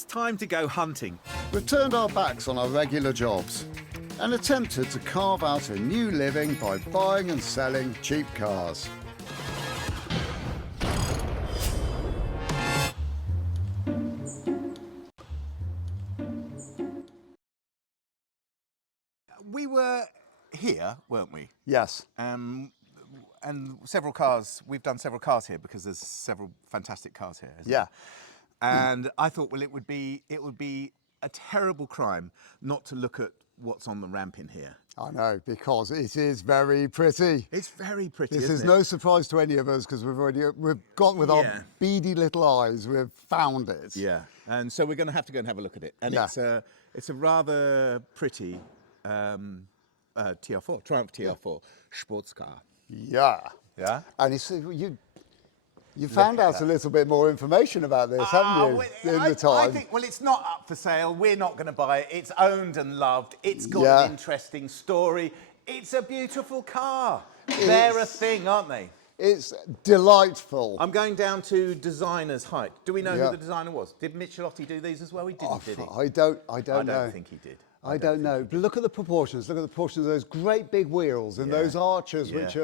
It's time to go hunting. We've turned our backs on our regular jobs and attempted to carve out a new living by buying and selling cheap cars. We were here, weren't we? Yes. And several cars, we've done several cars here because there's several fantastic cars here. Yeah. And I thought, well, it would be a terrible crime not to look at what's on the ramp in here. I know, because it is very pretty. It's very pretty, This isn't is it? no surprise to any of us because we've got with our beady little eyes, we've found it. Yeah, and so we're going to have to go and have a look at it. And Yeah. it's a rather pretty TR4, Triumph TR4 sports car. Yeah. Yeah. And you found out a little bit more information about this, haven't you, in the time? I think, well, it's not up for sale. We're not going to buy it. It's owned and loved. It's got an interesting story. It's a beautiful car. They're a thing, aren't they? It's delightful. I'm going down to designer's height. Do we know who the designer was? Did Michelotti do these as well? He didn't, did he? I don't know. I don't think he did. I don't know. But look at the proportions. Look at the proportions of those great big wheels and those arches, which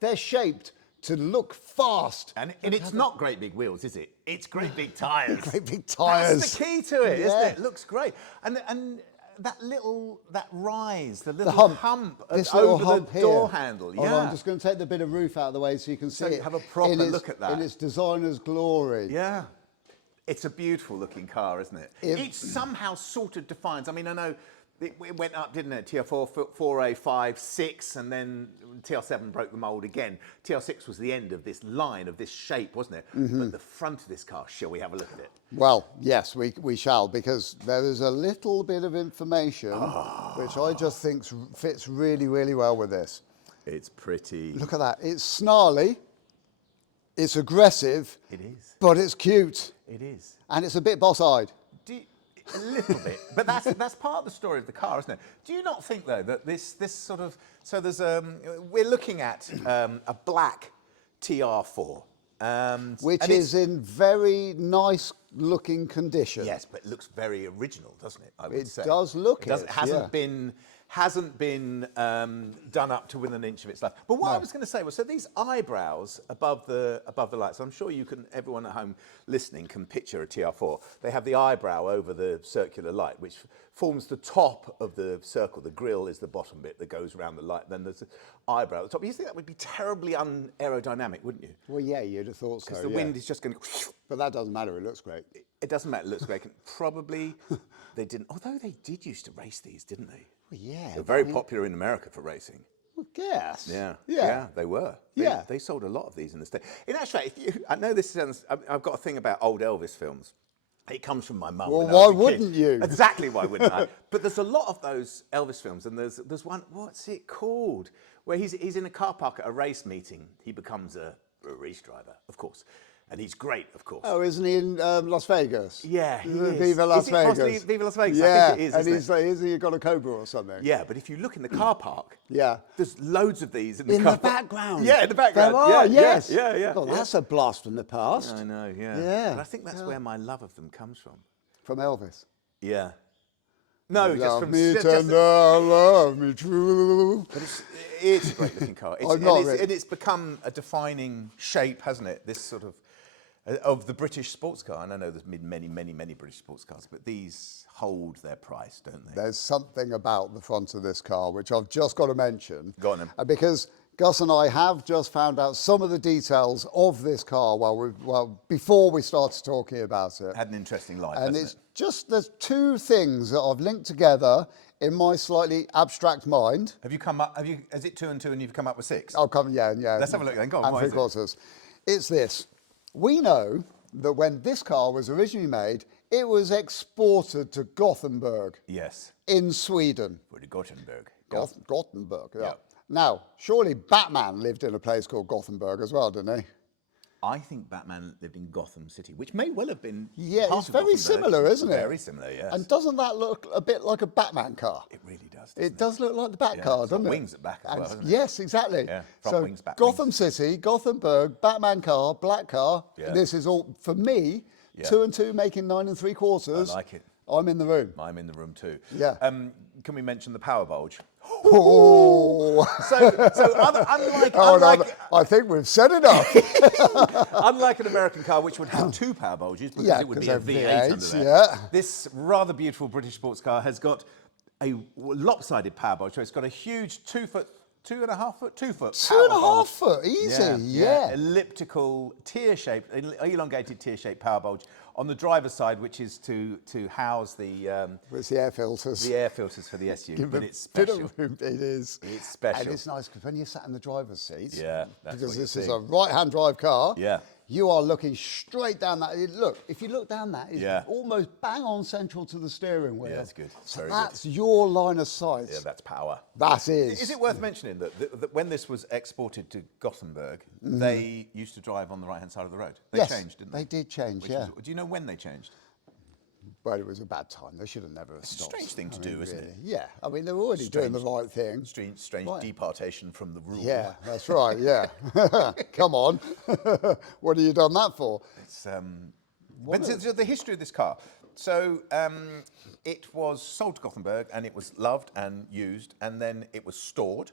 they're shaped to look fast. And it's not great big wheels, is it? It's great big tyres. Great big tyres. That's the key to it, isn't it? It looks great. And that rise, the little hump over the door handle. Yeah. I'm just going to take the bit of roof out of the way so you can see it. Have a proper look at that. In its designer's glory. Yeah. It's a beautiful looking car, isn't it? It somehow sort of defines, I mean, I know it went up, didn't it? TR4, 4A, 5, 6, and then TR7 broke the mould again. TR6 was the end of this line, of this shape, wasn't it? But the front of this car, shall we have a look at it? Well, yes, we shall, because there is a little bit of information which I just think fits really, really well with this. It's pretty. Look at that. It's snarly. It's aggressive. It is. But it's cute. It is. And it's a bit boss-eyed. A little bit, but that's part of the story of the car, isn't it? Do you not think though that this sort of, so there's we're looking at a black TR4, which is in very nice looking condition. Yes, but it looks very original, doesn't it? I would say it does look it. It hasn't been done up to within an inch of its life. But what I was going to say was, so these eyebrows above the lights, I'm sure everyone at home listening can picture a TR4. They have the eyebrow over the circular light, which forms the top of the circle. The grille is the bottom bit that goes around the light. Then there's the eyebrow at the top. You think that would be terribly unaerodynamic, wouldn't you? Well, yeah, you'd have thought so. Because the wind is just going to. But that doesn't matter. It looks great. It doesn't matter. It looks great. And probably they didn't. Although they did used to race these, didn't they? Well, yeah. They're very popular in America for racing. Well, yes. Yeah, they were. They sold a lot of these in the States. In actual fact, I know this sounds, I've got a thing about old Elvis films. It comes from my mum. Well, why wouldn't you? Exactly, why wouldn't I? But there's a lot of those Elvis films, and there's one, what's it called? Where he's in a car park at a race meeting. He becomes a race driver, of course. And he's great, of course. Oh, isn't he in Las Vegas? Yeah, he is. Viva Las Vegas. Possibly Viva Las Vegas? Yeah, I think it is, and he's like, isn't he got a Cobra or something? Yeah, but if you look in the car park, there's loads of these in the car park. Background. Yeah, in the background. There are, yes. Yeah. Well, that's a blast from the past. I know, yeah. Yeah. But I think that's where my love of them comes from. From Elvis? Yeah. No, just from... Love me tender, love me true. But it's a great looking car. And it's become a defining shape, hasn't it? This sort of the British sports car. And I know there's many British sports cars, but these hold their price, don't they? There's something about the front of this car which I've just got to mention. Go on then. Because Gus and I have just found out some of the details of this car before we started talking about it. Had an interesting life, and hasn't it? There's two things that I've linked together in my slightly abstract mind. Is it 2 and 2 and you've come up with 6? Yeah. Let's have a look then, go on. And 3/4. It's this. We know that when this car was originally made, it was exported to Gothenburg. Yes. In Sweden. Gothenburg. Gothenburg, yeah. Yeah. Now, surely Batman lived in a place called Gothenburg as well, didn't he? I think Batman lived in Gotham City, which may well have been. Yeah, it's very similar, isn't it? Very similar, yes. And doesn't that look a bit like a Batman car? It really does. It does look like the Bat car, doesn't it? Wings at back as well, doesn't it? Yes, exactly. Yeah, front wings, back Gotham wings. City, Gothenburg, Batman car, black car. Yeah. This is all, for me, Yeah. 2 and 2 making 9 3/4. I like it. I'm in the room. I'm in the room too. Yeah. Can we mention the power bulge? Oh, Unlike I think we've said enough. unlike an American car, which would have 2 power bulges because Yeah, it would be 'cause a they're V8 under V8s, there. yeah. This rather beautiful British sports car has got a lopsided power bulge. So it's got a huge 2 foot, 2.5 foot, 2 foot. 2.5 foot, easy, yeah. Elliptical, tear-shaped, elongated tear-shaped power bulge on the driver's side, which is to house the It's the air filters. the air filters for the SU. Give But a it's bit special. of room, it is. It's special. And it's nice because when you're sat in the driver's seat, Yeah, that's because what you this is see. a right-hand drive car, Yeah. you are looking straight down that. Look, if you look down that, it's Yeah. almost bang on central to the steering wheel. Yeah, it's good. So Very good. that's your line of sight. Yeah, that's power. That is. Is it worth mentioning that when this was exported to Gothenburg, they used to drive on the right-hand side of the road? They Yes, changed, didn't they? they did change, Which yeah. do you know when they changed? Well, it was a bad time. They should have never It's a stopped. strange thing to do, isn't it? Yeah, I mean, they were already doing the right thing. Strange Right. departation from the rule. Yeah, that's right, yeah. Come on. What have you done that for? It's, but the history of this car. So it was sold to Gothenburg and it was loved and used, and then it was stored,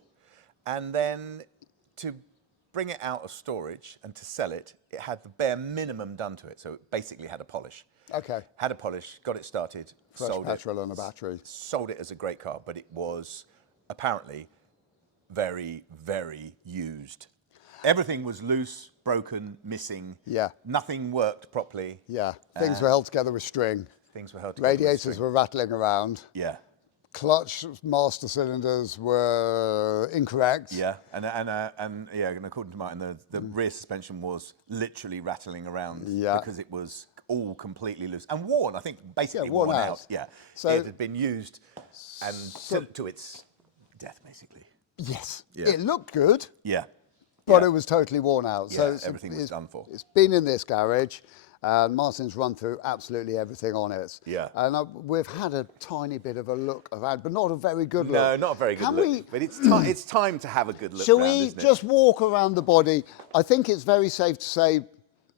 and then to bring it out of storage and to sell it, it had the bare minimum done to it. So it basically had a polish. Okay. Had a polish, got it started, Fresh sold petrol it. and a battery. Sold it as a great car, but it was apparently very, very used. Everything was loose, broken, missing. Yeah. Nothing worked properly. Yeah, things were held together with string. Things were held together with Radiators string. were rattling around. Yeah. Clutch master cylinders were incorrect. Yeah, and according to Martin, the rear suspension was literally rattling around Yeah. because it was all completely loose and worn. I think basically Yeah, worn worn out. out. Yeah, So- it had been used and to its death, basically. Yes. Yeah. It looked good, Yeah, but yeah. it was totally worn out. So Yeah, everything was done for. It's been in this garage. And Martin's run through absolutely everything on it. Yeah. And we've had a tiny bit of a look around, but not a very good look. No, not a very good Can look. we, But it's time to have a good look. shall round, we isn't it? just walk around the body? I think it's very safe to say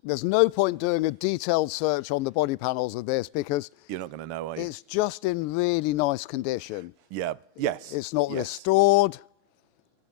there's no point doing a detailed search on the body panels of this because You're not going to know, are you? it's just in really nice condition. Yeah. Yes. It's not yes. restored.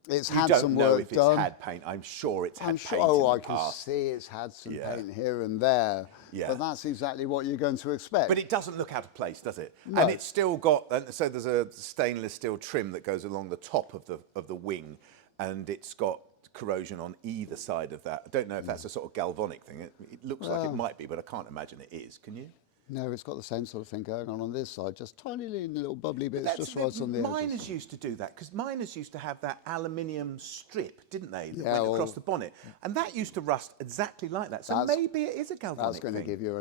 It's You had don't some know work if it's done. had paint. I'm sure it's had I'm paint sure. in Oh, the I can past. see it's had some Yeah. paint here and there. Yeah. But that's exactly what you're going to expect. But it doesn't look out of place, does it? No. And it's still got, and so there's a stainless steel trim that goes along the top of the wing, and it's got corrosion on either side of that. I don't know if that's a sort of galvanic thing. It looks like it might be, but I can't imagine it is. Can you? No, it's got the same sort of thing going on this side, just tiny little bubbly bits just right on the edges. Miners used to do that because miners used to have that aluminium strip, didn't they? That Yeah, went across well- the bonnet, and that used to rust exactly like that. So That's- maybe it is a galvanic That's going to thing. give you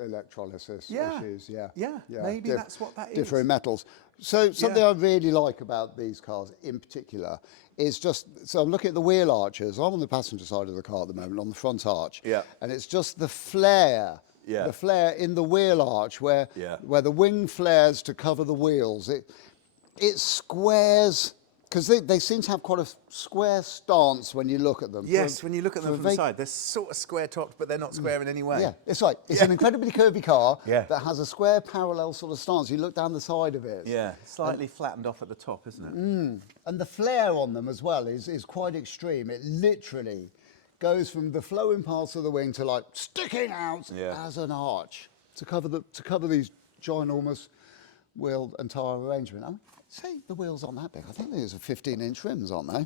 electrolysis Yeah. issues, yeah. Yeah, maybe that's what that is. Different metals. So something Yeah. I really like about these cars in particular is just, so I'm looking at the wheel arches. I'm on the passenger side of the car at the moment, on the front arch. Yeah. And it's just the flare. Yeah. The flare in the wheel arch where the wing flares to cover the wheels. It squares, because they seem to have quite a square stance when you look at them. Yes, when you look at them from the side, they're sort of square topped, but they're not square in any way. Yeah, it's right. It's an incredibly curvy car Yeah. that has a square parallel sort of stance. You look down the side of it. Yeah, slightly flattened off at the top, isn't it? And the flare on them as well is quite extreme. It literally goes from the flowing parts of the wing to like sticking out as an arch to cover these ginormous wheel and tyre arrangement. I mean, say the wheels aren't that big. I think these are 15-inch rims, aren't they?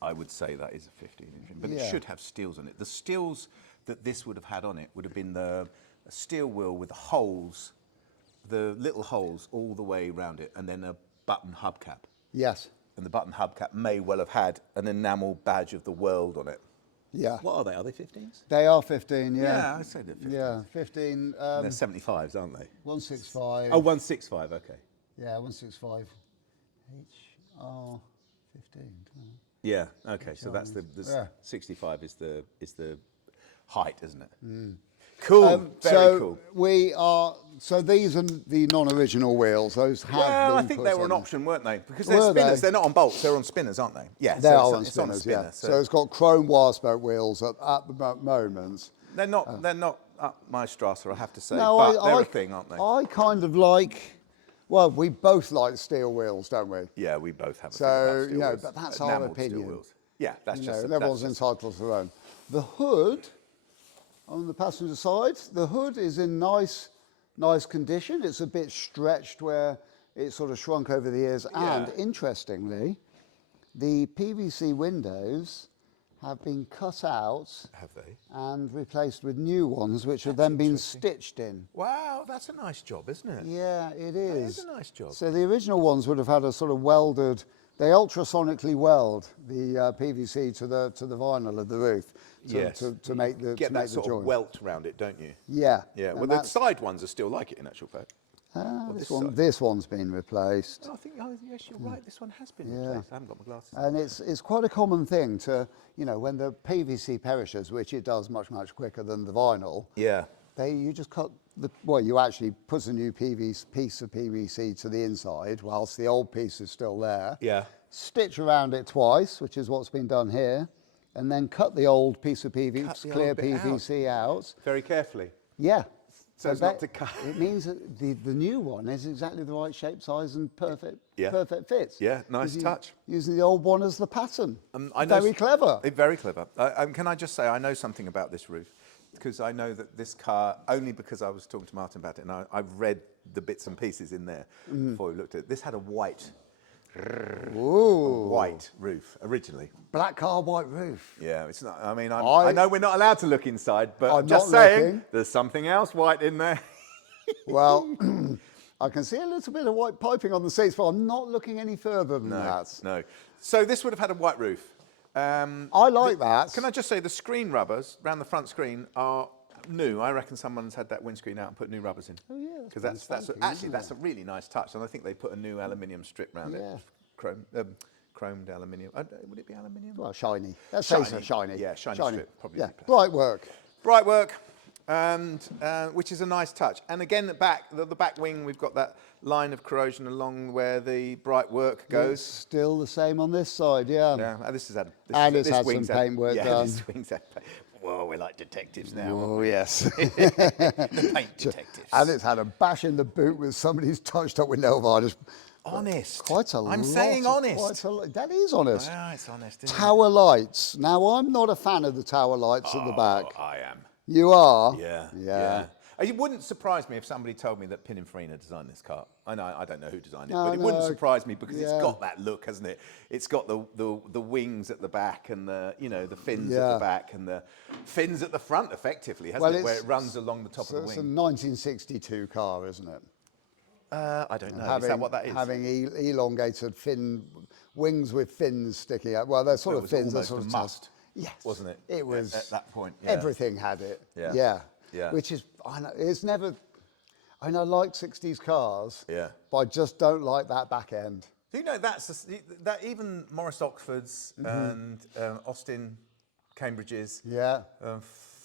I would say that is a 15-inch rim, but Yeah. it should have steels on it. The steels that this would have had on it would have been a steel wheel with the holes, the little holes all the way around it, and then a button hubcap. Yes. And the button hubcap may well have had an enamel badge of the world on it. Yeah. What are they? Are they 15s? They are 15, yeah. Yeah, I'd say they're 15s. Yeah, 15. They're 75s, aren't they? 165. Oh, 165, okay. Yeah, 165. HR 15. Yeah, okay, so that's the Yeah. 65 is the height, isn't it? Cool, very cool. So these are the non-original wheels. Those have Well, I been think put they were on an option, weren't they? Because Were they're spinners. they? They're not on bolts. They're on spinners, aren't they? Yeah. They so are on it's spinners, spinner, yeah. So it's got chrome wire spoke wheels at the moment. they're not. They're not up my Strasser, I have to say. No, but they're a thing, aren't they? I kind of like. Well, we both like steel wheels, don't we? Yeah, we both have a So, thing about steel wheels. but that's our Enameled steel opinion. wheels. Yeah, that's You just... know, that's everyone's just- entitled to their own. The hood, on the passenger side, the hood is in nice condition. It's a bit stretched where it sort of shrunk over the years. Yeah. And interestingly, the PVC windows have been cut out Have they? and replaced with new ones, which have then been stitched in. Wow, that's a nice job, isn't it? Yeah, it It is. is a nice job. So the original ones would have had a sort of welded. They ultrasonically weld the PVC to the vinyl of the roof to make the Get to that make the sort of joint. welt around it, don't you? Yeah. Yeah, and well, the that's- side ones are still like it in actual fact. this side. this one's been replaced. I think, yes, you're right, this one has been Yeah. replaced. I haven't got my glasses. And it's quite a common thing to, when the PVC perishes, which it does much quicker than the vinyl. Yeah. You just cut you actually put a new piece of PVC to the inside whilst the old piece is still there. Yeah. Stitch around it twice, which is what's been done here, and then cut the old piece of PVC, clear old bit PVC out. Very carefully. Yeah. So as not to cut. It means that the new one is exactly the right shape, size, and perfect fit. Yeah, nice touch. Using the old one as the pattern. I know Very clever. Very clever. Can I just say, I know something about this roof, because I know that this car, only because I was talking to Martin about it, and I've read the bits and pieces in there before we looked at it. This had a white roof originally. Black car, white roof. Yeah, it's not. I mean, I know we're not allowed to look inside, but I'm just not saying looking. there's something else white in there. Well, I can see a little bit of white piping on the seats, but I'm not looking any further than that. No. So this would have had a white roof. I like that. Can I just say the screen rubbers around the front screen are new. I reckon someone's had that windscreen out and put new rubbers in. Oh yeah, Because that's funky, actually isn't that's it? a really nice touch, and I think they put a new aluminium strip around Yeah. it, chromed aluminium. Would it be aluminium? Well, shiny. Let's say so, shiny. Yeah, shiny strip, probably. Yeah, bright work. Bright work, and which is a nice touch. And again, the back wing, we've got that line of corrosion along where the bright work It's goes. still the same on this side, yeah. Yeah, and this has had. It's had some paintwork done. This wing's had. Whoa, we're like detectives now. Oh yes. The paint detectives. And it's had a bash in the boot with somebody's touched up with nail varnish. Honest. Quite a lot. I'm saying honest. Quite a lot. That is honest. Yeah, it's honest. Isn't Tower lights. Now, I'm not a fan of the tower lights at the back. Oh, I am. You are? Yeah. It wouldn't surprise me if somebody told me that Pininfarina designed this car. I don't know who designed it, No, but it wouldn't no. surprise me because it's Yeah. got that look, hasn't it? It's got the wings at the back and the fins at Yeah. the back and the fins at the front, effectively, hasn't Well, it? Where it's- it runs along the top So of the it's a wing. 1962 car, isn't it? I don't know. Is that what that is? Having elongated wings with fins sticking out. Well, they're sort It of was fins. They're almost sort a of must, Yes, wasn't it? It was at that point. Yeah. Everything had it. Yeah. Yeah. Which is, I know, it's never. I know, I like 60s cars. Yeah. But I just don't like that back end. Do you know that even Morris Oxfords and Austin Cambridges, Yeah.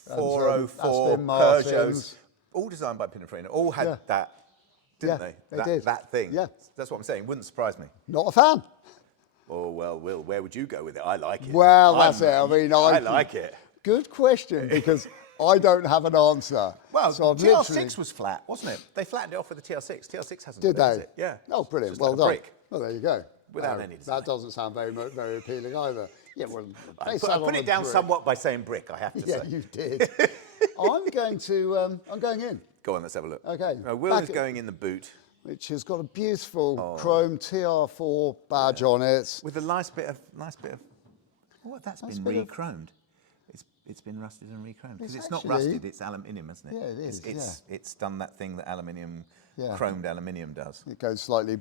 404 Aston Peugeots, Martins. all designed by Pininfarina, all had Yeah. that, didn't Yeah, they? they did. That thing. Yeah. That's what I'm saying. Wouldn't surprise me. Not a fan. Oh well, Will, where would you go with it? I like it. Well, that's it. I mean, I like it. Good question, because I don't have an answer. Well, so I've TR6 literally- was flat, wasn't it? They flattened it off with the TR6. TR6 hasn't Did got it, has they? it? Yeah. Oh, brilliant. Just Well like a done. brick. Well, there you go. Without any design. That doesn't sound very appealing either. Yeah, well, I base put, that I put on it a down brick. somewhat by saying brick, I have to Yeah, say. you did. I'm going in, Go on, let's have a look. Okay. Will Back is at- going in the boot which has got a beautiful Oh. chrome TR4 badge on it. with a nice bit of. Oh, that's been Nice bit of- re-chromed. It's been rusted and re-chromed because It's it's not actually- rusted. It's aluminium, isn't it? Yeah, it is, It's done that thing that aluminium, Yeah. chromed aluminium does. It goes slightly.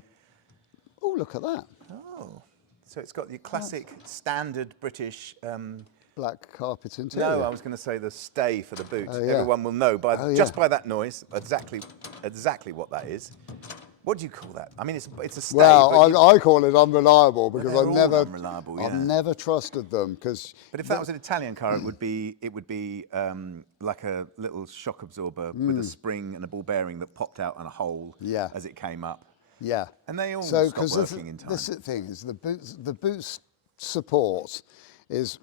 Oh, look at that. Oh, so it's got your classic standard British. Black carpet interior. No, I was going to say the stay for the boot. Oh, yeah. Everyone will know Oh, just yeah. by that noise exactly what that is. What do you call that? I mean, it's a stay. Well, but, I call it unreliable because they're I've all never, unreliable, I've yeah. never trusted them because. but if that was an Italian car, it would be like a little shock absorber with a spring and a ball bearing that popped out on a hole Yeah. as it came up. Yeah. And they all so, stop working in time. This thing is the boot's support is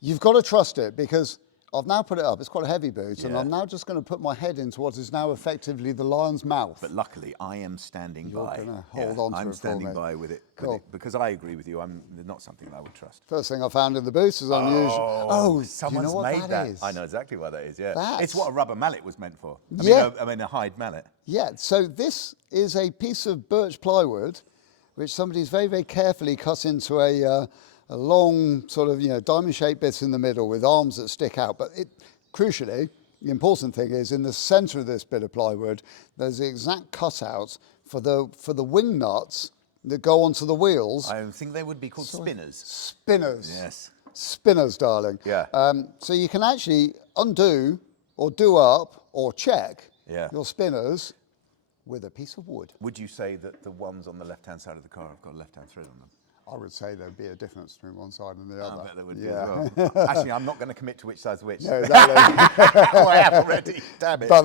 you've got to trust it because I've now put it up. It's quite a heavy boot, and Yeah. I'm now just going to put my head into what is now effectively the lion's mouth. But luckily, I am standing You're by. gonna hold on to I'm it for standing me. by with it, Cool. because I agree with you. I'm not something that I would trust. First thing I found in the boot is unusual. Oh, do you someone's know what made that. is? I know exactly what that is. Yeah, That's- it's what a rubber mallet was meant for. Yeah. I mean a hide mallet. Yeah, so this is a piece of birch plywood, which somebody's very, very carefully cut into a long sort of, diamond-shaped bit in the middle with arms that stick out. But crucially, the important thing is in the centre of this bit of plywood, there's the exact cutout for the wing nuts that go onto the wheels. I think they would be called spinners. Spinners. Yes. Spinners, darling. Yeah. So you can actually undo or do up or check your spinners with a piece of wood. Would you say that the ones on the left-hand side of the car have got a left-hand thread on them? I would say there'd be a difference between one side and the other. I bet there would be as well. Actually, I'm not going to commit to which side's which. No, exactly. Oh, I have already. Damn it. But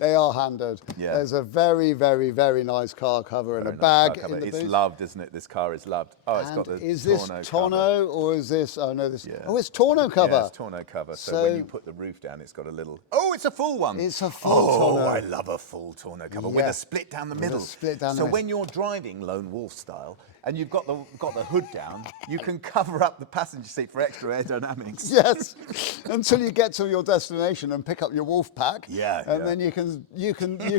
they are handed. Yeah. There's a very, very, very nice car cover and a Very nice bag car cover. in the It's boot. loved, isn't it? This car is loved. Oh, it's And got the is this tonneau tonneau or is this? Oh no, this. Yeah. Oh, it's tonneau cover. Yeah, it's tonneau cover. So when So- you put the roof down, it's got a little. Oh, it's a full one. It's a full Oh, tonneau. I love a full tonneau cover with Yeah. a split down the With a middle. split down the so middle. when you're driving lone wolf style and you've got the hood down, you can cover up the passenger seat for extra aerodynamics. Yes, until you get to your destination and pick up your wolf pack. Yeah, and yeah. then you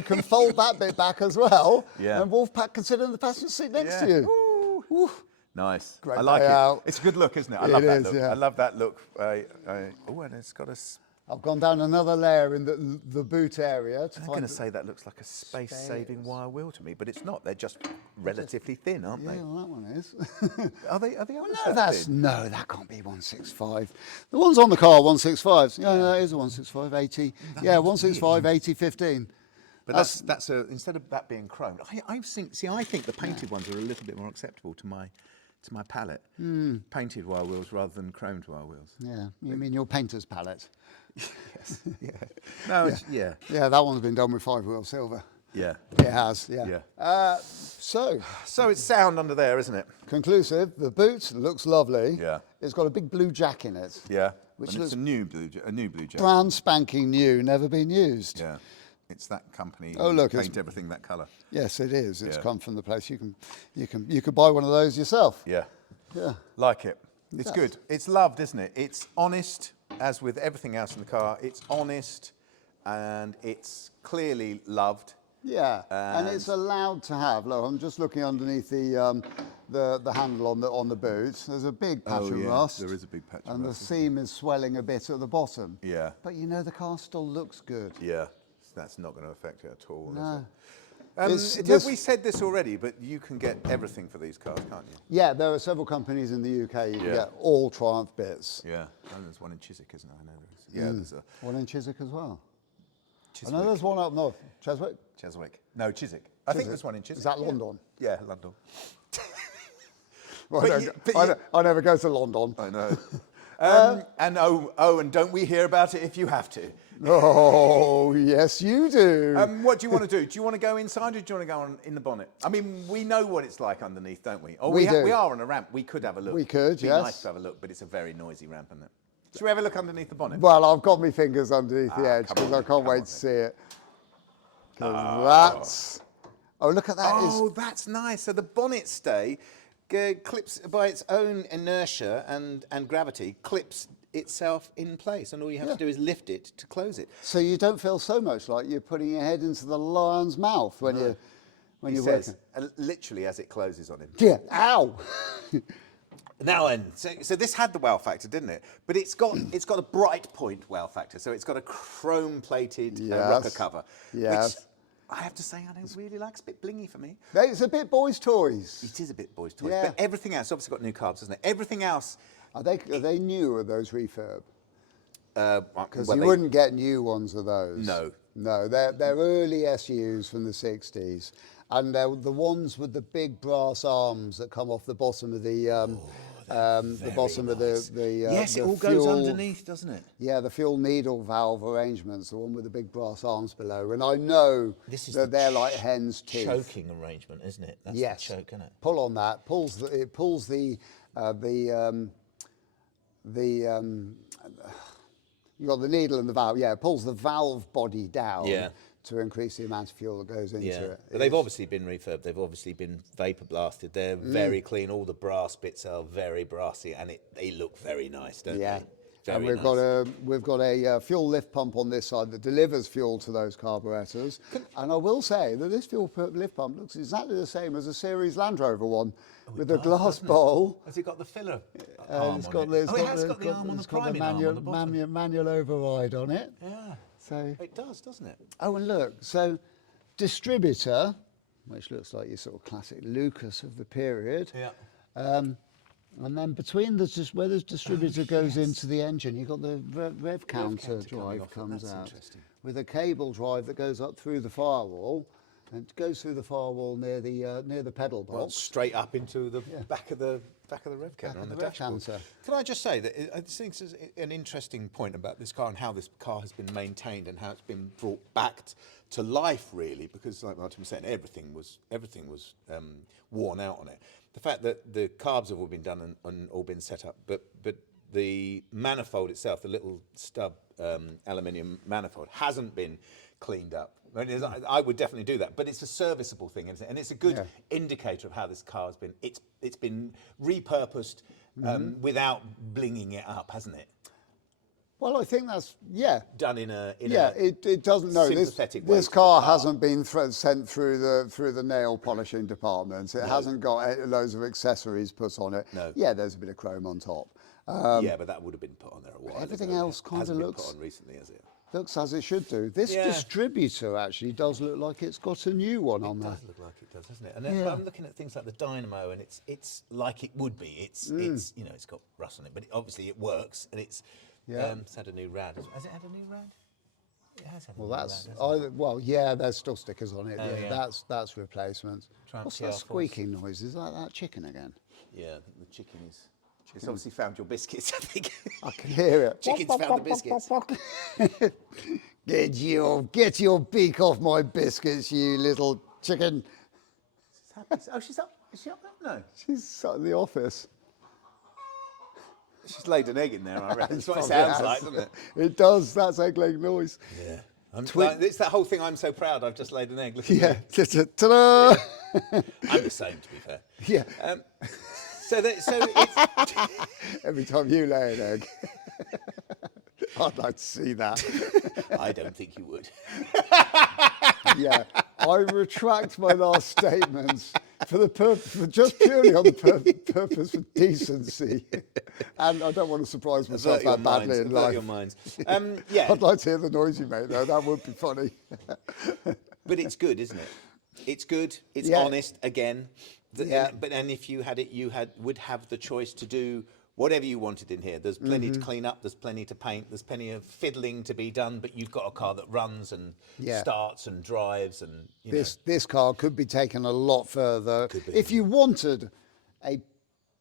can fold that bit back as well. Yeah. And wolf pack can sit in the passenger seat next to you. Woo. Woo. Nice. Great I like day it. out. It's a good look, isn't it? I love It that is, look. yeah. I love that look. Oh, and it's got a. I've gone down another layer in the boot area to I'm find. going to say that looks like a space-saving wire wheel to me, but it's not. They're just relatively thin, aren't Yeah, they? well, that one is. Are they? Are the others No, that thin? that can't be 165. The ones on the car are 165s. Yeah, no, it is a 165, 80. Yeah, 165, 80, 15. But that's instead of that being chromed, I think the painted ones are a little bit more acceptable to my palate. Painted wire wheels rather than chromed wire wheels. Yeah, you mean your painter's palette? Yes. Yeah. No. Yeah. Yeah, that one's been done with 5-wheel silver. Yeah. It has, yeah. Yeah. So, So it's sound under there, isn't it? conclusive, the boot looks lovely. Yeah. It's got a big blue jack in it. Yeah. Which And looks it's a new blue jacket. brand spanking new, never been used. Yeah. It's that company. Oh, who look, it's- paint everything that colour. Yes, it is. It's Yeah. come from the place. You could buy one of those yourself. Yeah. Yeah. Like it. It's does. good. It's loved, isn't it? It's honest, as with everything else in the car. It's honest, and it's clearly loved. Yeah, and it's allowed to have. Look, I'm just looking underneath the handle on the boot. There's a big patch of rust. There is a big patch of and rust. the seam is swelling a bit at the bottom. Yeah. But the car still looks good. Yeah. That's not going to affect it at all, No. is it? This- We said this already, but you can get everything for these cars, can't you? Yeah, there are several companies in the UK you can Yeah. get all Triumph bits. Yeah. And there's one in Chiswick, isn't there? I know there is. Yeah, there's a One in Chiswick as well. Chiswick. I know there's one up north. Cheswick? Chiswick. No, Chiswick. I think there's one in Chiswick. Is that Yeah. London? Yeah, London. Well, But I never go to London. I know. And don't we hear about it if you have to? Oh, yes, you do. What do you want to do? Do you want to go inside or do you want to go on in the bonnet? I mean, we know what it's like underneath, don't we? Or We do. we are on a ramp. We could have a look. We could, It'd be yes. nice to have a look, but it's a very noisy ramp, isn't it? Should we have a look underneath the bonnet? Well, I've got my fingers underneath the edge come because on I then, can't come wait on to see it. Because that's... Oh, look at that. Oh, that's nice. So the bonnet stay clips by its own inertia and gravity, clips itself in place, and all you have to do is lift it to close it. So you don't feel so much like you're putting your head into the lion's mouth when you're He working. says, literally as it closes on him. Yeah, ow! Now then, so this had the wow factor, didn't it? But it's got a bright point wow factor. So it's got a chrome-plated rocker cover, Yes. which I have to say I don't really like. It's a bit blingy for me. It's a bit boys' toys. It is a bit boys' toys, Yeah. but everything else obviously got new carbs, hasn't it? Everything else. Are they new, or those refurb? Because well, you wouldn't get new ones of those. No. No, they're early SUs from the 60s. And they're the ones with the big brass arms that come off the bottom of the bottom of the yes, the it all goes fuel- underneath, doesn't it? Yeah, the fuel needle valve arrangements, the one with the big brass arms below. And I know This is that the they're like hen's teeth. Choking arrangement, isn't it? That's Yes. the choke, isn't it? Pull on that. You've got the needle and the valve. Yeah, it pulls the valve body down. Yeah. To increase the amount of fuel that goes into it. But they've obviously been refurbed. They've obviously been vapor blasted. They're very clean. All the brass bits are very brassy, and they look very nice, don't they? Very and we've got a fuel lift pump on this side that delivers fuel to those carburetors. And I will say that this fuel lift pump looks exactly the same as a series Land Rover one, with a glass bowl. Has it got the filler? It's got the arm on the priming arm on the bottom. manual override on it. Yeah. So It does, doesn't it? oh, and look, so distributor, which looks like your sort of classic Lucas of the period. Yeah. And then between where the distributor goes into the engine, you've got the rev counter drive comes out with a cable drive that goes up through the firewall, and it goes through the firewall near the pedal box. Well, straight up into the back of the rev counter on the dashboard. Can I just say that I think this is an interesting point about this car and how this car has been maintained and how it's been brought back to life, really, because like Martin was saying, everything was worn out on it. The fact that the carbs have all been done and all been set up, but the manifold itself, the little stub aluminium manifold, hasn't been cleaned up. I would definitely do that, but it's a serviceable thing, isn't it? And it's a good indicator of how this car has been. It's been repurposed without blinging it up, hasn't it? Well, I think that's done in a it doesn't know sympathetic way. This car hasn't been sent through the nail polishing department. It hasn't got loads of accessories put on it. No. Yeah, there's a bit of chrome on top. Yeah, but that would have been put on there a while ago. Everything else kind of looks put on recently, has it? Looks as it should do. This distributor actually does look like it's got a new one on there. It does look like it does, doesn't it? And then I'm looking at things like the dynamo, and it's like it would be. It's it's got rust on it, but obviously it works, and it's had a new rad. Has it had a new rad? It has had a new rad. There's still stickers on it. That's replacements. What's that squeaking noise? Is that chicken again? Yeah, the chicken is. It's obviously found your biscuits, I think. I can hear it. Chicken's found the biscuits. Get your beak off my biscuits, you little chicken. She's happy. Oh, she's up. Is she up there? No. She's sat in the office. She's laid an egg in there, I reckon. That's what it sounds like, doesn't it? It does. That's egg-laying noise. Yeah. It's that whole thing. I'm so proud. I've just laid an egg. Look at me. Ta-da! I'm the same, to be fair. Yeah. So it's every time you lay an egg, I'd like to see that. I don't think you would. Yeah, I retract my last statements just purely on the purpose of decency, and I don't want to surprise myself that badly in life. Your minds. I'd like to hear the noise you make though. That would be funny. But it's good, isn't it? It's good. It's honest again. And if you had it, would have the choice to do whatever you wanted in here. There's plenty to clean up. There's plenty to paint. There's plenty of fiddling to be done. But you've got a car that runs and starts and drives, and this car could be taken a lot further if you wanted a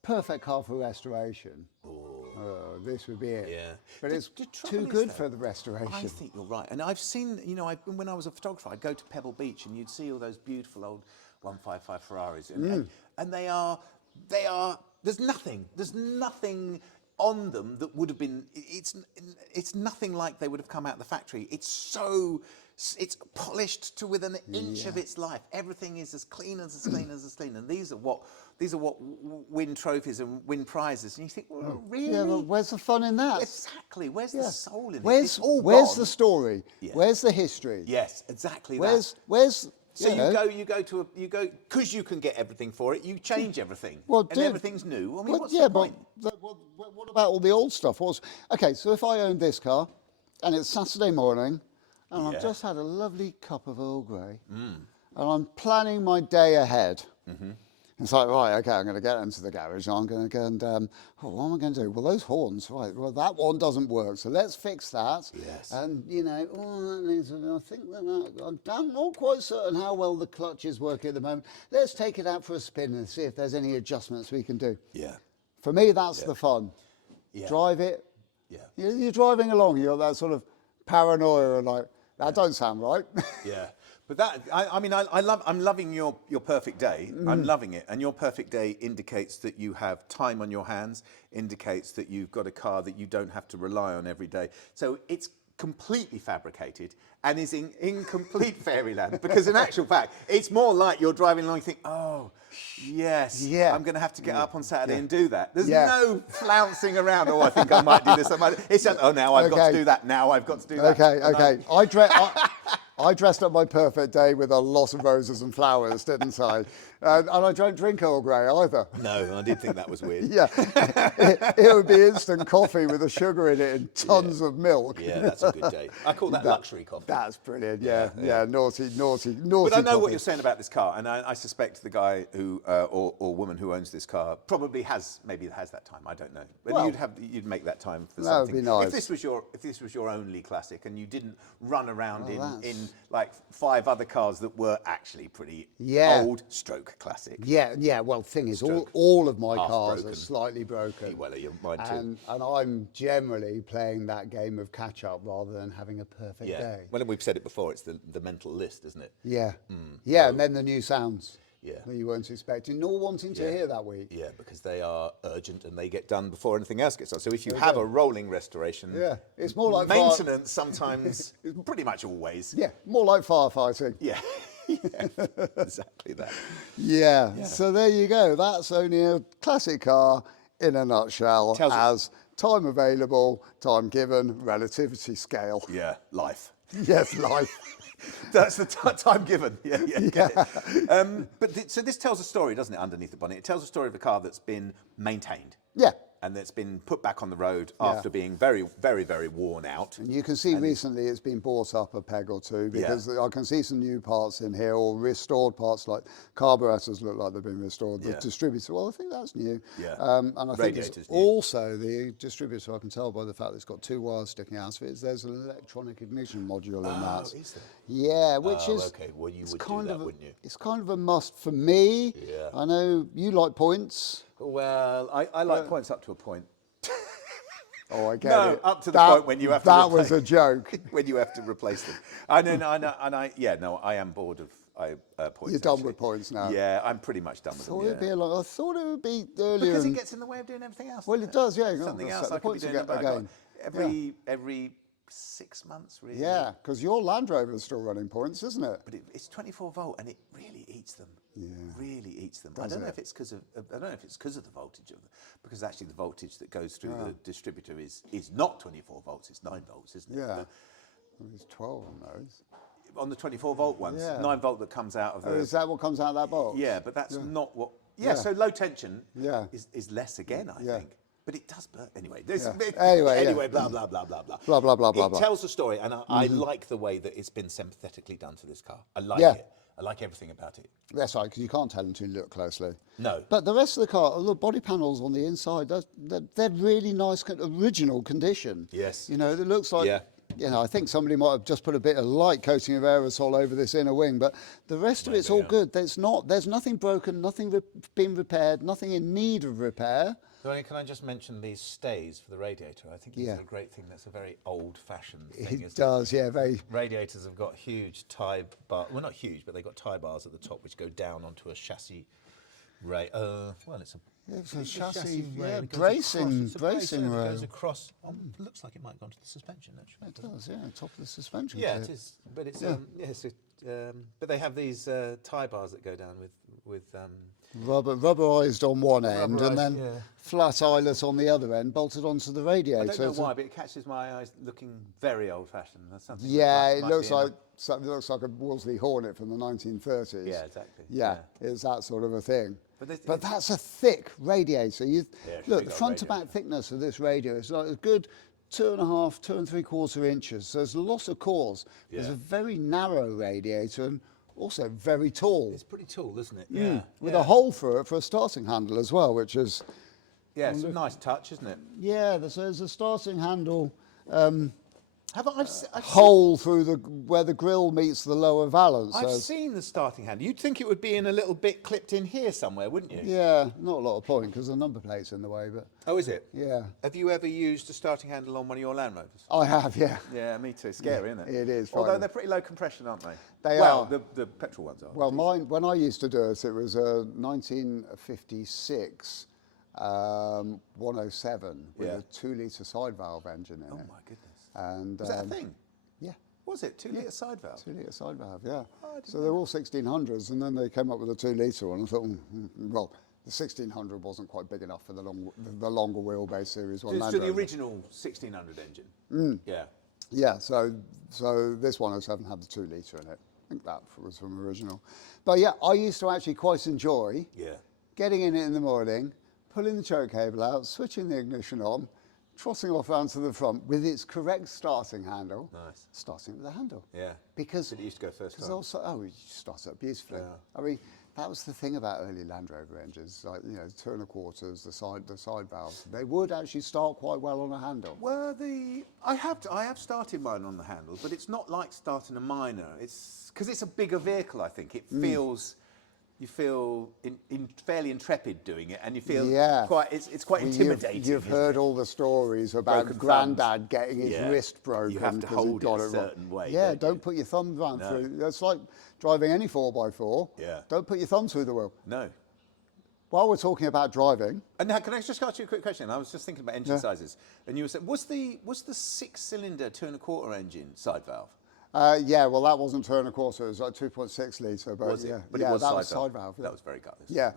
perfect car for restoration. This would be it. Yeah, but it's too good for the restoration. I think you're right. And I've seen, when I was a photographer, I'd go to Pebble Beach and you'd see all those beautiful old 155 Ferraris, and they are. There's nothing on them that would have been. It's nothing like they would have come out of the factory. It's polished to within an inch of its life. Everything is as clean. And these are what win trophies and win prizes. And you think, well, really? Yeah, well, where's the fun in that? Exactly. Where's the soul in it? Where's the story? Yeah. Where's the history? Yes, exactly. Where's So you go because you can get everything for it. You change everything, and everything's new. I mean, what's the point? What about all the old stuff? Okay, so if I owned this car, and it's Saturday morning, and I've just had a lovely cup of Earl Grey, and I'm planning my day ahead. It's like, right, okay, I'm going to get into the garage. I'm going to go and, what am I going to do? Well, those horns, right, well, that one doesn't work, so let's fix that. Yes. And, that needs, I think I'm not quite certain how well the clutch is working at the moment. Let's take it out for a spin and see if there's any adjustments we can do. Yeah. For me, that's the fun. Yeah. Drive it. Yeah. You're driving along, you're that sort of paranoia and like, that don't sound right. Yeah. But that, I'm loving your perfect day. I'm loving it. And your perfect day indicates that you have time on your hands, indicates that you've got a car that you don't have to rely on every day. So it's completely fabricated and is in complete fairyland, because in actual fact, it's more like you're driving along and you think, oh, yes, I'm going to have to get up on Saturday and do that. There's no flouncing around, oh, I think I might do this. It's just, oh, now I've got to do that. Now I've got to do that. Okay. I dressed up my perfect day with a lot of roses and flowers, didn't I? And I don't drink Earl Grey either. No, I did think that was weird. Yeah, it would be instant coffee with the sugar in it and tons of milk. Yeah, that's a good day. I call that luxury coffee. That's brilliant. Yeah, naughty. But I know coffee. what you're saying about this car, and I suspect the guy who or woman who owns this car probably has that time. I don't know, but Well, you'd make that time for that would something. be nice. If this was your only classic, and you didn't run around in like 5 other cars that were actually pretty old stroke classic. Yeah. Well, thing is, all of my half cars broken. are slightly broken. Well, mine too. And I'm generally playing that game of catch up rather than having a perfect day. Well, we've said it before. It's the mental list, isn't it? Yeah. And then the new sounds. Yeah. That you weren't expecting nor wanting to hear that week. Yeah, because they are urgent and they get done before anything else gets done. So if you have a rolling restoration, it's more like maintenance sometimes, pretty much always. Yeah, more like firefighting. Yeah. Exactly that. Yeah. So there you go. That's only a classic car in a nutshell. As time available, time given, relativity scale. Yeah, life. Yes, life. That's the time given. So this tells a story, doesn't it, underneath the bonnet? It tells a story of a car that's been maintained. Yeah. And that's been put back on the road after being very, very, very worn out. And you can see recently it's been bought up a peg or two, because I can see some new parts in here, or restored parts, like carburetors look like they've been restored. The distributor, well, I think that's new. Yeah. And I think it's also the distributor, I can tell by the fact that it's got 2 wires sticking out of it, there's an electronic ignition module in that. Is there? Yeah, which is... okay, well, you would do that, wouldn't you? It's kind of a must for me. Yeah. I know you like points. Well, I like points up to a point. Oh, I get it. Up to the point when you have to. That was a joke. When you have to replace them. I know, I am bored of points. You're done with points now. Yeah, I'm pretty much done with them. I thought it would be earlier. Because it gets in the way of doing everything else. Well, it does, yeah. Something else I could be doing again. Every 6 months, really. Yeah, because your Land Rover is still running points, isn't it? But it's 24 volt, and it really eats them. Yeah. Really eats them. I don't know if it's because of the voltage because actually the voltage that goes through the distributor is not 24 volts. It's 9 volts, isn't it? Yeah. Well, it's 12 on those. On the 24 volt ones, 9 volt that comes out of the. Oh, is that what comes out of that box? Yeah, but that's not what. Yeah, so low tension. Is less again, I think. But it does burn anyway. Anyway, blah blah blah blah blah. Blah blah blah blah. It tells a story, and I like the way that it's been sympathetically done to this car. I like it. I like everything about it. That's right, because you can't tell until you look closely. No. But the rest of the car, the body panels on the inside, they're really nice, original condition. Yes. You know, it looks like. Yeah. You know, I think somebody might have just put a bit of light coating of aerosol over this inner wing, but the rest of it's all good. There's nothing broken, nothing been repaired, nothing in need of repair. Can I just mention these stays for the radiator? I think it's a great thing. That's a very old-fashioned thing. It does, very. Radiators have got huge tie bar. Well, not huge, but they've got tie bars at the top which go down onto a chassis. It's a chassis bracing rail. It goes across. Looks like it might go onto the suspension. Actually, it does. Yeah, top of the suspension. Yeah, it is. But it's but they have these tie bars that go down with. Rubberized on one end and then flat eyelet on the other end, bolted onto the radiator. I don't know why, but it catches my eyes looking very old-fashioned. That's something. It looks like a Wolseley Hornet from the 1930s. Yeah, exactly. Yeah, it's that sort of a thing. But that's a thick radiator. Look, the front to back thickness of this radiator is like a good 2.5, 2 3/4 inches. So there's lots of cores. There's a very narrow radiator and also very tall. It's pretty tall, isn't it? Yeah. With a hole for a starting handle as well, which is... Yeah, it's a nice touch, isn't it? Yeah, there's a starting handle hole through where the grill meets the lower valance. I've seen the starting handle. You'd think it would be in a little bit clipped in here somewhere, wouldn't you? Yeah, not a lot of point because the number plate's in the way, but... Oh, is it? Yeah. Have you ever used a starting handle on one of your Land Rovers? I have, yeah. Yeah, me too. Scary, isn't it? It is. Although frightening. they're pretty low compression, aren't they? They well, are. the petrol ones are. Well, mine, when I used to do it, it was a 1956 107 with a 2-litre side valve engine in it. Oh, my goodness. And, was that a thing? Yeah. Was it? 2-litre side valve? 2-litre side valve, yeah. Oh, So they're all 1600s, and then they came up with a 2-litre one. I thought, well, the 1600 wasn't quite big enough for the longer wheelbase Series 1 Land So the Rover. original 1600 engine? Yeah. Yeah, so this 107 had the 2-litre in it. I think that was from original. But yeah, I used to actually quite enjoy getting in it in the morning, pulling the choke cable out, switching the ignition on, trotting off round to the front with its correct starting handle. Nice. Starting with the handle. Yeah. Because it used to go first time. Also, you start up beautifully. Yeah. I mean, that was the thing about early Land Rover engines, like, 2 1/4s, the side valves. They would actually start quite well on a handle. Well, I have started mine on the handle, but it's not like starting a minor. It's because it's a bigger vehicle. I think it feels. You feel fairly intrepid doing it, and you feel quite. It's quite intimidating. You've heard all the stories about Broken Grandad getting his wrist broken. You have to hold it a certain way. Yeah, don't put your thumb round through. That's like driving any 4x4. Yeah. Don't put your thumb through the wheel. No. While we're talking about driving, and now, can I just ask you a quick question? I was just thinking about engine sizes, and you were saying, was the 6-cylinder 2 1/4 engine side valve? yeah, well, that wasn't 2 1/4. It was like 2.6 litre. But Was it? yeah, But yeah, it was that side was valve. side valve. That was very gutless. Yeah,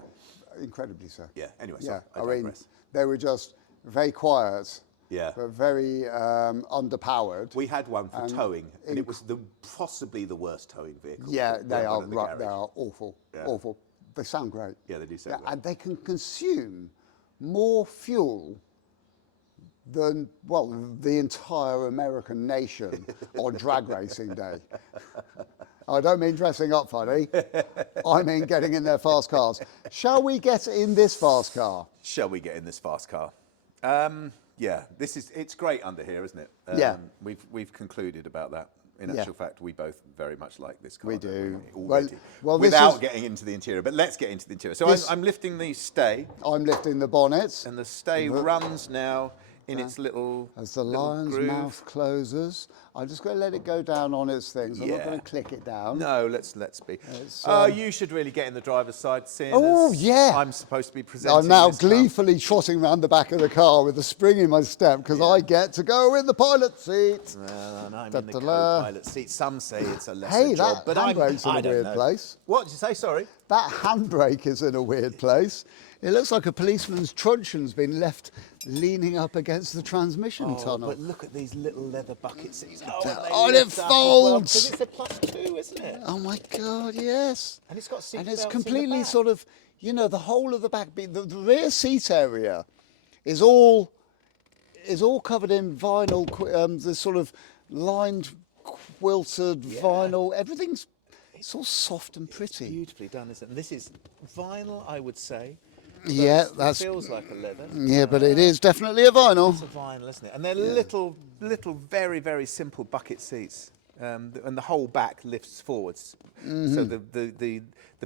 incredibly so. Yeah. Anyway, Yeah, sorry, I mean, digress. they were just very quiet. Yeah. But very underpowered. We had one for towing, and it was possibly the worst towing vehicle. Yeah, they are. The They are awful. Yeah. Awful. They sound great. Yeah, they do sound great. And they can consume more fuel than, well, the entire American nation on drag racing day. I don't mean dressing up funny. I mean getting in their fast cars. Shall we get in this fast car? Shall we get in this fast car? Yeah, it's great under here, isn't it? Yeah. We've concluded about that. In actual fact, we both very much like this car. We do. Already. Well, without getting into the interior, but let's get into the interior. So I'm lifting the stay. I'm lifting the bonnet. And the stay runs now in its little as the little lion's groove. mouth closes. I'm just going to let it go down on its things. I'm not going to click it down. No, let's be. You should really get in the driver's side, seeing as I'm supposed to be presenting. I'm now this car. gleefully trotting round the back of the car with a spring in my step because I get to go in the pilot seat. Well, and I'm in the co-pilot seat. Some say it's a lesser Hey, job, but handbrake's in I a don't weird know. place. What did you say? Sorry. That handbrake is in a weird place. It looks like a policeman's truncheon's been left leaning up against the transmission tunnel. But look at these little leather bucket seats. And it folds. Because it's a +2, isn't it? Oh my God, yes. And it's got seat And it's belts in the completely back. sort of, the whole of the back, the rear seat area is all covered in vinyl, the sort of lined, quilted vinyl. It's all soft and pretty. Beautifully done, isn't it? And this is vinyl, I would say. Yeah, It feels like a leather. Yeah, but it is definitely a vinyl. It's a vinyl, isn't it? And they're little, very, very simple bucket seats. And the whole back lifts forwards. So the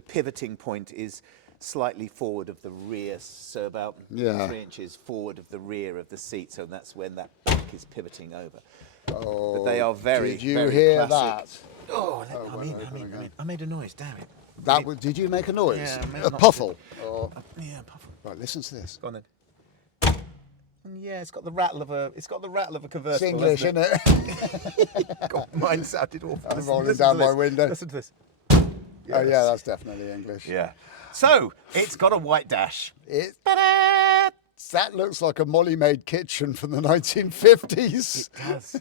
pivoting point is slightly forward of the rear, so about 3 inches forward of the rear of the seat. So that's when that back is pivoting over. Oh, but they are very, did you very hear classic. that? Oh, I made a noise, damn it. Did you make a noise? Yeah, I made a puffle? Yeah, puffle. Right, listen to this. Go on then. Yeah, it's got the rattle of a convertible. It's English, isn't it? God, mine sounded awful. I'm rolling down my window. Listen to this. Oh yeah, that's definitely English. Yeah. So it's got a white dash. That looks like a Molly-made kitchen from the 1950s. It does.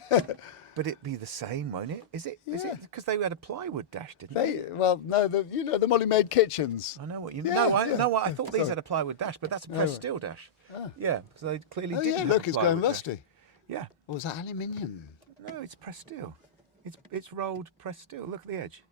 But it'd be the same, won't it? Is it? Is it? Because they had a plywood dash, didn't they? The Molly-made kitchens. I know what you Yeah, know. yeah. I thought these had a plywood dash, but that's a pressed steel dash. Yeah, because they clearly Oh didn't. yeah, have look, a it's going plywood dash. rusty. Yeah. Or is that aluminium? No, it's pressed steel. It's rolled pressed steel. Look at the edge.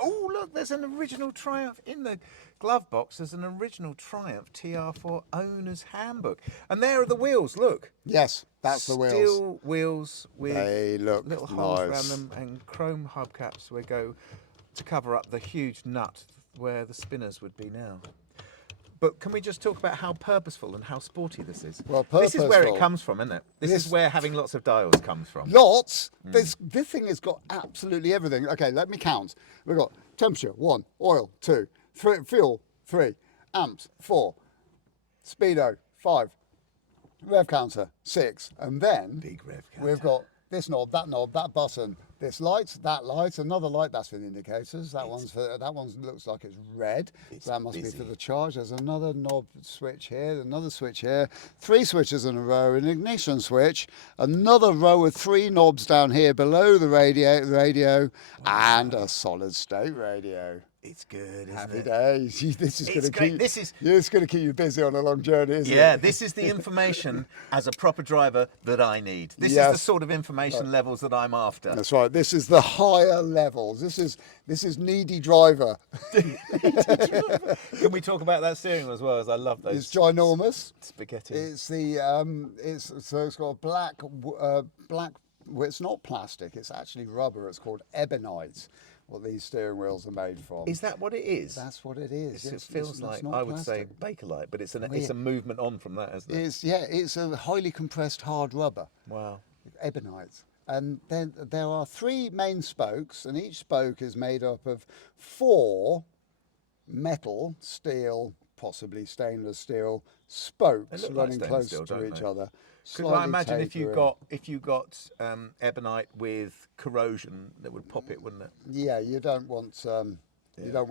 Oh, look, there's an original Triumph in the glove box. There's an original Triumph TR4 owner's handbook. And there are the wheels, look. Yes, that's the wheels. Steel wheels with They look little holes nice. around them and chrome hubcaps where go to cover up the huge nut where the spinners would be now. But can we just talk about how purposeful and how sporty this is? Well, this is where it purposeful. comes from, isn't it? This is where having lots of dials comes from. Lots. This thing has got absolutely everything. Okay, let me count. We've got temperature, 1, oil, 2, fuel, 3, amps, 4, speedo, 5, rev counter, 6, and then Big rev counter. we've got this knob, that button, this light, that light, another light. That's for the indicators. That one looks like it's red. So that must be for the charge. There's another knob switch here, another switch here, 3 switches in a row, an ignition switch, another row of 3 knobs down here below the radio, and a solid state radio. It's good, isn't Happy it? days. This is going to great. keep. This is- It's going to keep you busy on a long journey, isn't it? Yeah, this is the information as a proper driver that I need. This is the Yes. sort of information levels that I'm after. That's right. This is the higher levels. This is needy driver. Can we talk about that steering wheel as well? As I love those. It's ginormous. Spaghetti. It's the it's got a black. Well, it's not plastic. It's actually rubber. It's called ebonite. What these steering wheels are made from. Is that what it is? That's what it is. It Yes, feels it's like not I would say plastic. Bakelite, but it's a movement on from that, isn't it? It's a highly compressed hard rubber. Wow. Ebonite. And then there are 3 main spokes, and each spoke is made up of 4 metal, steel, possibly stainless steel spokes look like running stainless close steel, to don't each they? other. Could I slightly imagine if you tapering. got ebonite with corrosion, that would pop it, wouldn't it? Yeah, you don't want you don't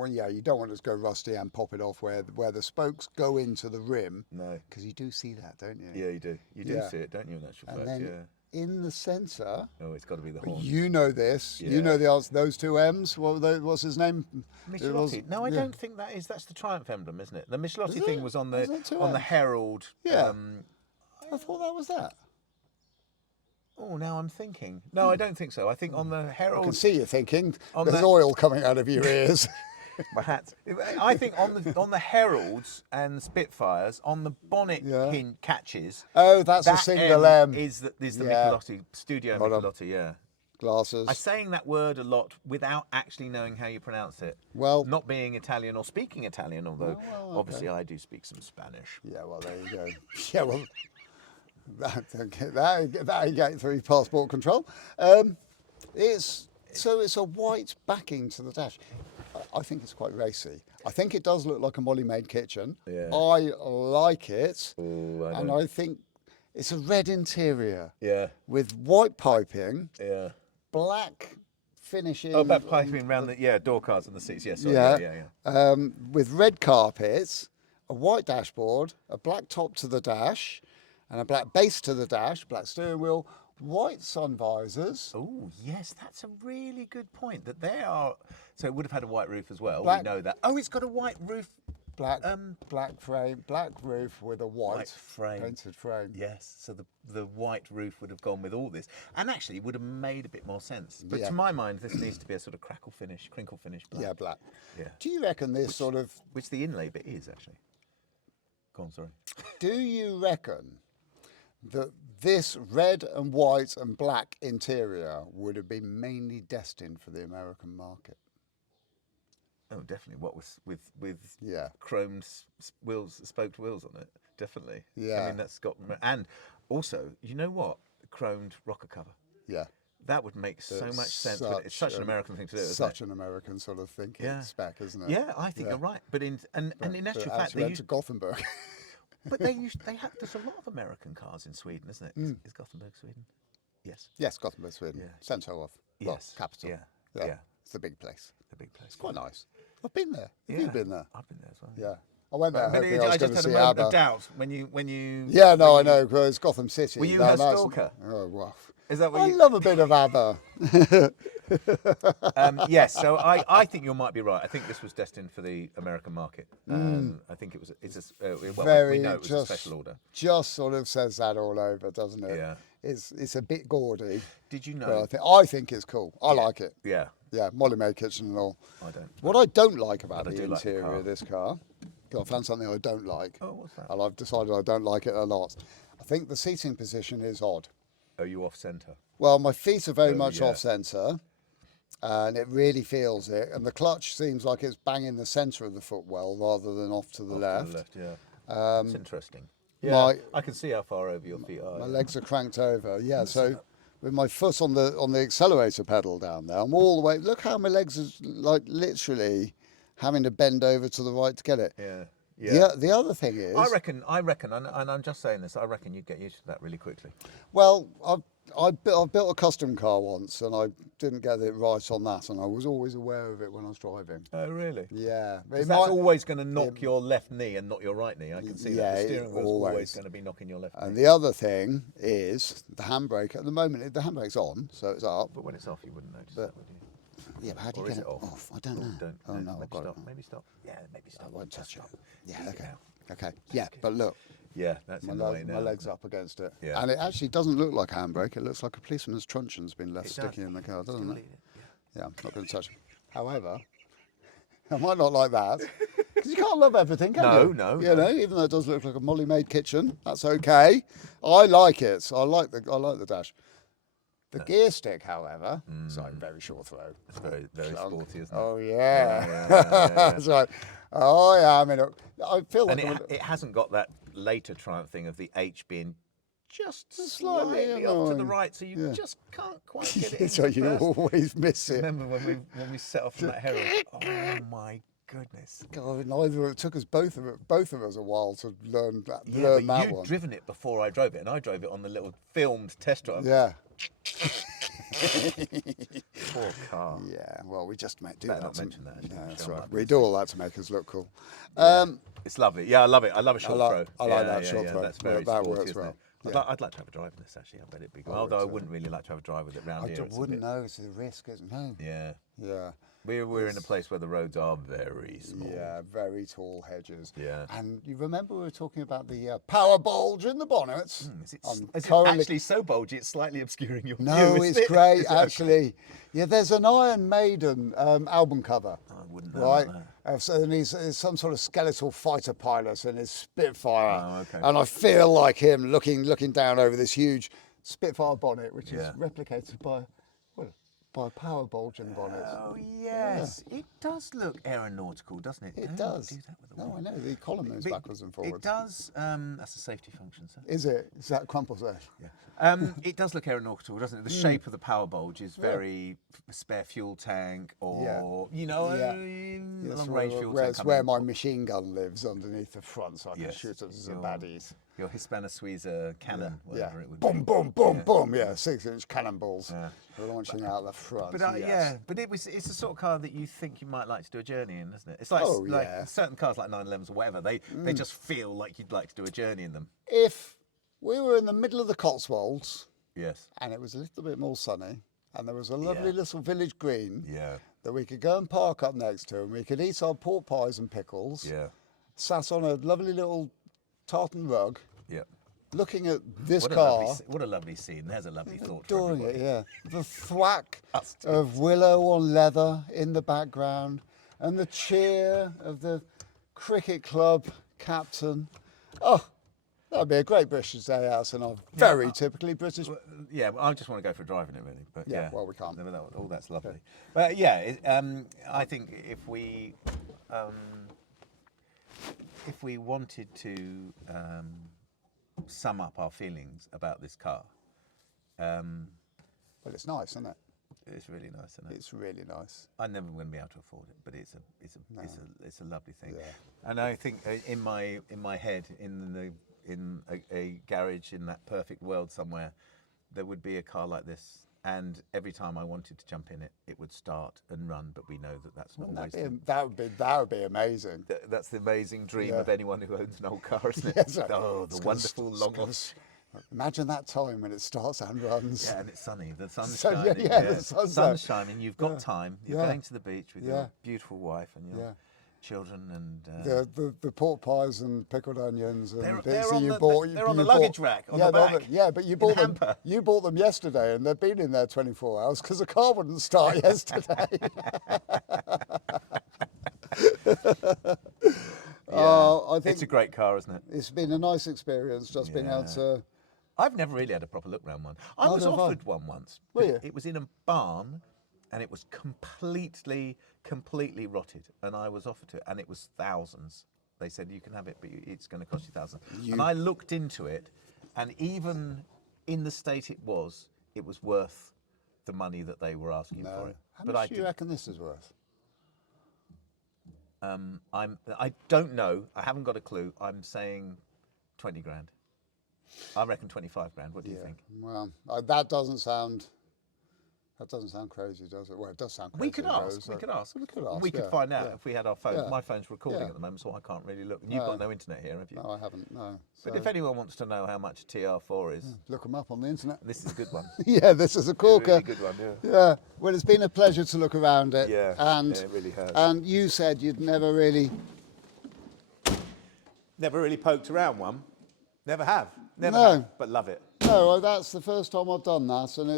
want it to go rusty and pop it off where the spokes go into the rim. No. Because you do see that, don't you? Yeah, you do. You do Yeah. see it, don't you? In actual And fact, then yeah. in the centre, Oh, it's got to be the horn. you know this. Yeah. You know the answer. Those 2 M's. What's his name? It was- Michelotti. No, I yeah. don't think that is. That's the Triumph emblem, isn't it? The Michelotti Is thing it? was on Is it 2 the M's? Herald. Yeah. I thought that was that. Oh, now I'm thinking. No, I don't think so. I think on the I can Herald. see you thinking. On There's the- oil coming out of your ears. My hat. I think on the Heralds and Spitfires, on the bonnet Yeah. catches. Oh, that's a that single M M. is the Yeah. Michelotti Studio Hold on. Michelotti. Yeah. Glasses. I'm saying that word a lot without actually knowing how you pronounce it. Well- not being Italian or speaking Italian, although well, obviously I do speak some Spanish. Yeah, well, there you go. Yeah, well, that you get through passport control. It's a white backing to the dash. I think it's quite racy. I think it does look like a Molly-made kitchen. Yeah. I like it, Ooh, I and know. I think it's a red interior Yeah, with white piping, yeah. black finishing. Oh, about piping around the door cards and the seats. Yes, Yeah, yeah. with red carpets, a white dashboard, a black top to the dash, and a black base to the dash, black steering wheel, white sun visors. Oh, yes, that's a really good point. That they are. So it would have had a white roof as well. Black- We know that. Oh, it's got a white roof. Black frame, black roof with a white frame. painted frame. Yes, so the white roof would have gone with all this, and actually would have made a bit more sense. But Yeah. to my mind, this needs to be a sort of crinkle finish black. Yeah, black. Yeah. Do you reckon this sort of? Which the inlay bit is actually. Go on, sorry. Do you reckon that this red and white and black interior would have been mainly destined for the American market? Oh, definitely. What with Yeah. chromed spoked wheels on it. Definitely. I Yeah. mean, that's got, and also, you know what? Chromed rocker cover. Yeah. That would make so It's much sense. But it's such an American thing to do, isn't Such it? an American sort of thinking Yeah. spec, isn't it? Yeah, I think Yeah. you're right. But in actual fact, actually went to Gothenburg. but they have. There's a lot of American cars in Sweden, isn't it? Is Gothenburg Sweden? Yes. Yes, Gothenburg, Sweden. Yeah. Centre of Yes. capital. Yeah. Yeah. Yeah. It's a big place. The big place. It's quite nice. I've been there. Have Yeah. you been there? I've been there as well. Yeah. I went there But hoping I was I going just to had see a moment of ABBA. doubt when you. Yeah, no, I when you- know, because it's Gotham City. Were you No, her that's- stalker? Oh, well. Is that what I you? love a bit of ABBA. Yes, so I think you might be right. I think this was destined for the American market. I think it was. It's a. Well, we Very know it was a just, special order. just sort of says that all over, doesn't it? Yeah. it's a bit gaudy. Did you But know? I think it's cool. I like it. Yeah. Yeah, Molly-Made kitchen and all. I don't. What I don't like about But I the do like the interior car. of this car, 'cause I found something I don't like, Oh, what's that? and I've decided I don't like it a lot. I think the seating position is odd. Are you off centre? Well, my feet are very Oh, much yeah. off centre, and it really feels it. And the clutch seems like it's banging the centre of the footwell rather than off to the left. To the left, yeah. It's interesting. Yeah, my- I can see how far over your feet are. My yeah. legs are cranked over. Yeah, so with my foot on the accelerator pedal down there, I'm all the way. Look how my legs are like literally having to bend over to the right to get it. Yeah. The other thing is, I reckon, and I'm just saying this, I reckon you'd get used to that really quickly. well, I built a custom car once, and I didn't get it right on that, and I was always aware of it when I was driving. Oh, really? Yeah, Because that's always going to knock your left knee and not your right knee. I can see that. Yeah, The steering wheel's always. always going to be knocking your left And knee. the other thing is the handbrake. At the moment, the handbrake's on, so it's up. But when it's off, you wouldn't notice that, would you? Yeah, but how do Or you is get it it off? off? I don't know. Don't, Oh no, maybe I've got stop. it. Maybe stop. Yeah, maybe stop. I won't Just touch it. stop. Yeah, Easy okay. now. Okay. Yeah, but look, Yeah, that's in the way now. my leg's up against it. Yeah. And it actually doesn't look like a handbrake. It looks like a policeman's truncheon's been left It sticky does. in the car, doesn't Still it? need it, yeah. Yeah, I'm not going to touch it. However, I might not like that. Because you can't love everything, can No, you? no, You no. know, even though it does look like a Molly-Made kitchen, that's okay. I like it. I like the dash. The gear stick, however, sorry, very short throw. It's very, very Clunk. sporty, isn't it? Oh yeah, yeah. that's right. Oh yeah, I mean, I feel And like it hasn't got that later Triumph thing of the H being just Slightly slightly off to the annoying. right, so you Yeah. just can't quite get it. so into you first. always miss it. Remember when we set off from that Herald? Oh my goodness! God, neither it took us both of us a while to learn that Yeah, but one. you'd driven it before I drove it, and I drove it on the little filmed test drive. Yeah. Poor car. Yeah, well, we just do Better that. not mention that, actually, Yeah, that's Michelle, right. might We be do all that to make us look cool. It's lovely. Yeah, I love it. I love a short throw. I like that short throw. That's very That sporty, works isn't well. it? Yeah. I'd like to have a drive in this, actually. I bet it'd be good. I would Although I too. wouldn't really like to have a drive with it round I here. just It's a wouldn't bit- know. It's a risk, isn't it? Yeah. Yeah. We're in a place where the roads are very small. Yeah, very tall hedges. Yeah. And you remember we were talking about the power bulge in the bonnets? Is it I'm actually so bulgy it's slightly obscuring your No, view? isn't it's it? great, Is that- actually. Yeah, there's an Iron Maiden album cover. I wouldn't know Right, about that. so and he's some sort of skeletal fighter pilot in his Spitfire, Oh, okay. and I feel like him looking down over this huge Spitfire bonnet, which Yeah. is replicated by a power bulge in the bonnet. Oh yes, it does look aeronautical, doesn't it? It Don't does. Do that with the No, wing. I know the column moves But backwards and forwards. It does. That's a safety function, sir. Is it? Is that Crumple's there? Yeah. It does look aeronautical, doesn't it? The shape of the power bulge is very spare fuel tank, or Yeah. long range fuel tank. It's where my machine gun lives underneath the front, so I can shoot at the baddies. Your Hispano-Suiza cannon, Yeah. whatever it would Boom, be. boom, boom, boom. Yeah, 6-inch cannonballs Yeah. launching out the front. But yes. but it's the sort of car that you think you might like to do a journey in, isn't it? It's like Oh, like yeah. certain cars like 911s or whatever. They just feel like you'd like to do a journey in them. If we were in the middle of the Cotswolds Yes. and it was a little bit more sunny and there was a lovely Yeah. little village green Yeah. that we could go and park up next to and we could eat our pork pies and pickles, Yeah. sat on a lovely little tartan rug, Yeah. looking at this What a car, lovely scene. There's a lovely thought for adoring it, everybody. yeah. The thwack Us too. of willow on leather in the background and the cheer of the cricket club captain. Oh, that'd be a great British day out and a very typically British. Yeah, well, I just want to go for a drive in it, really. But Yeah, yeah, well, we can't. All that's lovely. But yeah, I think if we wanted to sum up our feelings about this car, Well, it's nice, isn't it? it's really nice, isn't it? It's really nice. I'm never going to be able to afford it, but it's a lovely thing. Yeah. And I think in my head, in a garage in that perfect world somewhere, there would be a car like this. And every time I wanted to jump in it, it would start and run. But we know that that's not always. That would be amazing. That's the amazing dream Yeah. of anyone who owns an old car, isn't it? Yes, Oh, the it's wonderful gonna- long. it's Imagine that time when it starts and runs. Yeah, and it's sunny. The sun's So, yeah, shining. yeah, the sun's out. shining. You've got time. You're Yeah. going to the beach with Yeah. your beautiful wife and your Yeah. children and the pork pies and pickled onions and They're bits that on you the- bought. they're on the luggage rack on the they're back, yeah, but you in bought the them. hamper. You bought them yesterday, and they've been in there 24 hours because the car wouldn't start yesterday. I think it's a great car, isn't it? it's been a nice experience just being able to. I've never really had a proper look round one. I was Neither have I. offered one once. Were but you? It was in a barn, and it was completely rotted. And I was offered it, and it was thousands. They said you can have it, but it's going to cost you thousands. And I looked into it, and even in the state it was worth the money that they were asking for it. How but much I do you reckon this is worth? I don't know. I haven't got a clue. I'm saying 20 grand. I reckon 25 grand. What do you think? Well, that doesn't sound crazy, does it? Well, it does sound crazy. We could ask. We could ask. We could find out if we had our phone. Yeah. My phone's recording Yeah. at the moment, so I can't really look. And you've got no internet here, have you? No, I haven't. No. But So if anyone wants to know how much TR4 is, look them up on the internet. this is a good one. Yeah, this is a corker. Really good one, yeah. Yeah. Well, it's been a pleasure to look around it. Yeah, And yeah, it really has. And you said you'd never really. Never really poked around one. Never have. Never No. have. But love it. No, well, that's the first time I've done that, and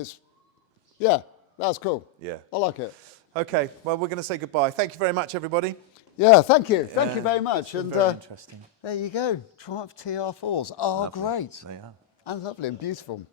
that's cool. Yeah. I like it. Okay, well, we're going to say goodbye. Thank you very much, everybody. Yeah, thank you. Thank you very much. And Very interesting. there you go. Triumph TR4s are Lovely. great. They are. And lovely and beautiful.